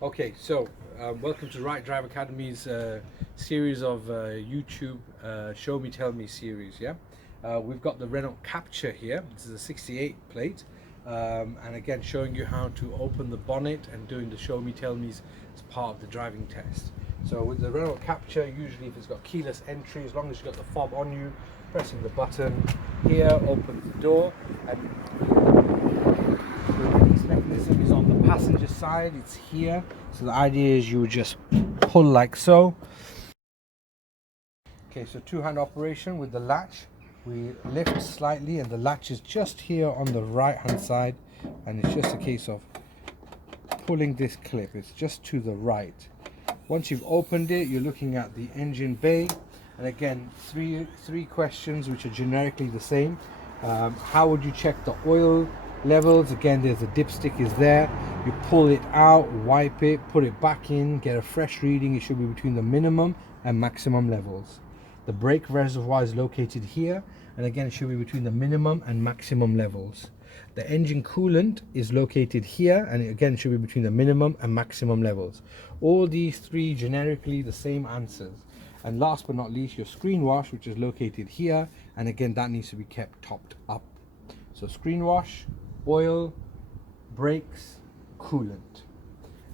Okay, so welcome to Right Drive Academy's series of YouTube Show Me Tell Me series. Yeah, we've got the Renault Capture here. This is a 68 plate, and again showing you how to open the bonnet and doing the Show Me Tell Me's as part of the driving test. So with the Renault Capture, usually if it's got keyless entry, as long as you've got the fob on you, pressing the button here opens the door, and the release mechanism is on the passenger side. It's here. So the idea is you would just pull like so. Okay, so two-hand operation with the latch. We lift slightly and the latch is just here on the right hand side, and it's just a case of pulling this clip. It's just to the right. Once you've opened it, you're looking at the engine bay, and again three questions which are generically the same. How would you check the oil levels? Again, there's a dipstick is there. You pull it out, wipe it, put it back in, get a fresh reading. It should be between the minimum and maximum levels. The brake reservoir is located here, and again it should be between the minimum and maximum levels. The engine coolant is located here, and again it should be between the minimum and maximum levels. All these three generically the same answers. And last but not least, your screen wash, which is located here, and again that needs to be kept topped up. So screen wash, oil, brakes, coolant,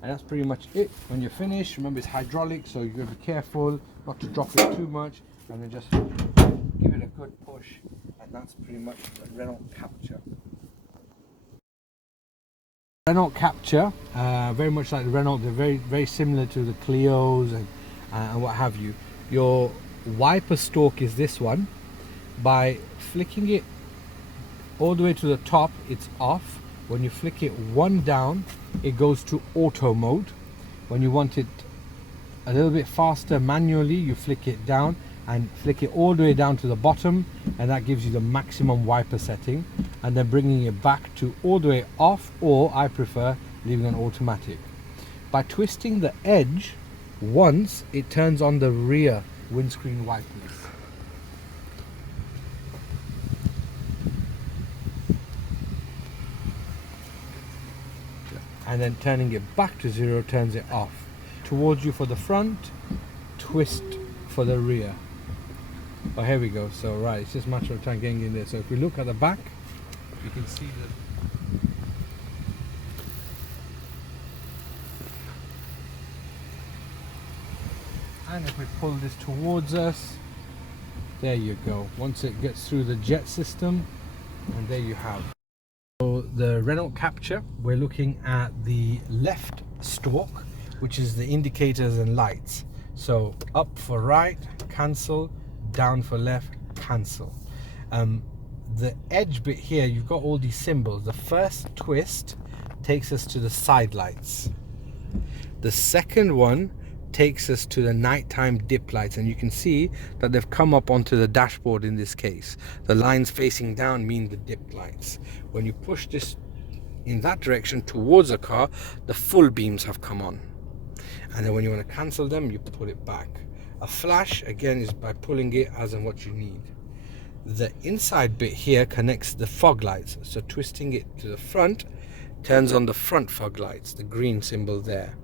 and that's pretty much it. When you're finished, remember it's hydraulic, so you got to be careful not to drop it too much, and then just give it a good push, and that's pretty much the Renault Capture. Renault Capture, very much like the Renault, they're very similar to the Clios and what have you. Your wiper stalk is this one. By flicking it all the way to the top, it's off. When you flick it one down, it goes to auto mode. When you want it a little bit faster manually, you flick it down and flick it all the way down to the bottom, and that gives you the maximum wiper setting, and then bringing it back to all the way off, or I prefer leaving on automatic. By twisting the edge once, it turns on the rear windscreen wipers. And then turning it back to zero turns it off. Towards you for the front, twist for the rear. Oh, here we go. So right, it's just a matter of time getting in there. So if we look at the back, you can see that and if we pull this towards us, there you go. Once it gets through the jet system, and there you have. So the Renault Capture, we're looking at the left stalk, which is the indicators and lights. So up for right, cancel, down for left, cancel. The edge bit here, you've got all these symbols. The first twist takes us to the side lights. The second one takes us to the nighttime dip lights, and you can see that they've come up onto the dashboard in this case. The lines facing down mean the dip lights. When you push this in that direction towards a car, the full beams have come on, and then when you want to cancel them, you pull it back. A flash again is by pulling it as in what you need. The inside bit here connects the fog lights, so twisting it to the front turns on the front fog lights, the green symbol there.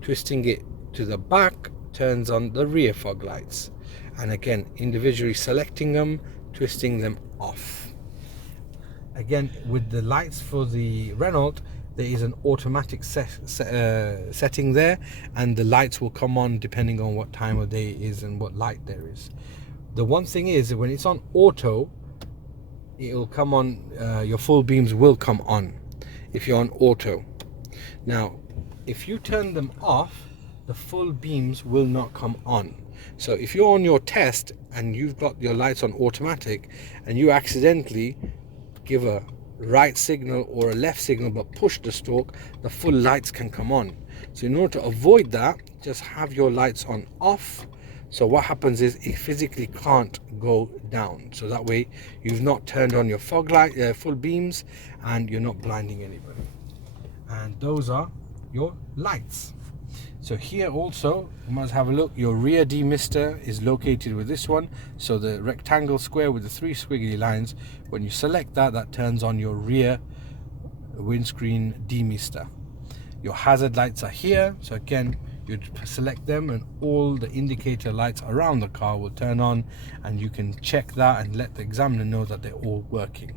Twisting it to the back turns on the rear fog lights, and again individually selecting them, twisting them off. Again, with the lights for the Renault, there is an automatic setting there, and the lights will come on depending on what time of day it is and what light there is. The one thing is that when it's on auto, it will come on, your full beams will come on if you're on auto. Now if you turn them off, the full beams will not come on. So if you're on your test and you've got your lights on automatic and you accidentally give a right signal or a left signal but push the stalk, the full lights can come on. So in order to avoid that, just have your lights on off. So what happens is it physically can't go down, so that way you've not turned on your fog light, full beams, and you're not blinding anybody. And those are your lights. So here also you must have a look. Your rear demister is located with this one, so the rectangle square with the three squiggly lines, when you select that, that turns on your rear windscreen demister. Your hazard lights are here, so again you'd select them and all the indicator lights around the car will turn on, and you can check that and let the examiner know that they're all working.